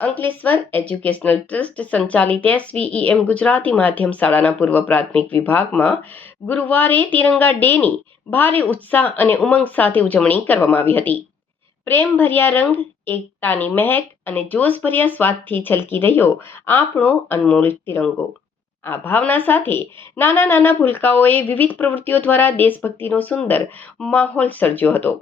Ankleshwar educational trust સંચાલિત SVEM Gujarati માધ્યમ શાળાના પૂર્વ પ્રાથમિક વિભાગમાં ગુરુવારે તિરંગા ડેની ભારે ઉત્સાહ અને ઉમંગ સાથે ઉજવણી કરવામાં આવી હતી. પ્રેમભર્યા રંગ, એકતાની મહેક અને જોશભર્યા સ્વાદથી છલકી રહ્યો આપણો અનમોલ તિરંગો. આ ભાવના સાથે નાના નાના ભૂલકાઓએ વિવિધ પ્રવૃત્તિઓ દ્વારા દેશભક્તિનો સુંદર માહોલ સર્જ્યો હતો.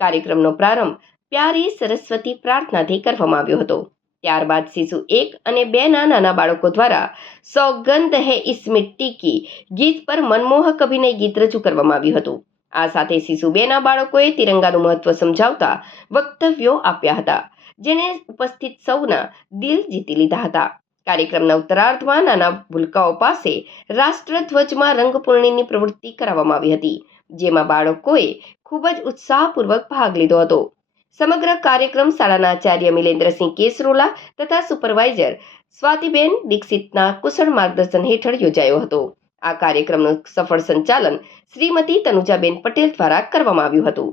કાર્યક્રમનો પ્રારંભ પ્યારી સરસ્વતી પ્રાર્થનાથી કરવામાં આવ્યો હતો. ત્યારબાદ શિશુ 1 અને 2 ના નાના બાળકો દ્વારા સોગંદ હે ઇસ મિટ્ટી કી ગીત પર મનમોહક અભિનય ગીત રજૂ કરવામાં આવ્યું હતું. આ સાથે શિશુ 2 ના બાળકોએ તિરંગાનું મહત્વ સમજાવતા વક્તવ્યો આપ્યા હતા, જેને ઉપસ્થિત સૌના દિલ જીતી લીધા હતા. કાર્યક્રમના ઉત્તરાર્ધમાં નાના ભૂલકાઓ પાસે રાષ્ટ્રધ્વજમાં રંગપૂર્ણિની પ્રવૃત્તિ કરાવવામાં આવી હતી, જેમાં બાળકોએ ખૂબ જ ઉત્સાહપૂર્વક ભાગ લીધો હતો. સમગ્ર કાર્યક્રમ શાળાના આચાર્ય મિલેન્દ્રસિંહ કેસરોલા તથા સુપરવાઇઝર સ્વાતિબેન દીક્ષિતના કુશળ માર્ગદર્શન હેઠળ યોજાયો હતો. આ કાર્યક્રમનું સફળ સંચાલન શ્રીમતી તનુજાબેન પટેલ દ્વારા કરવામાં આવ્યું હતું.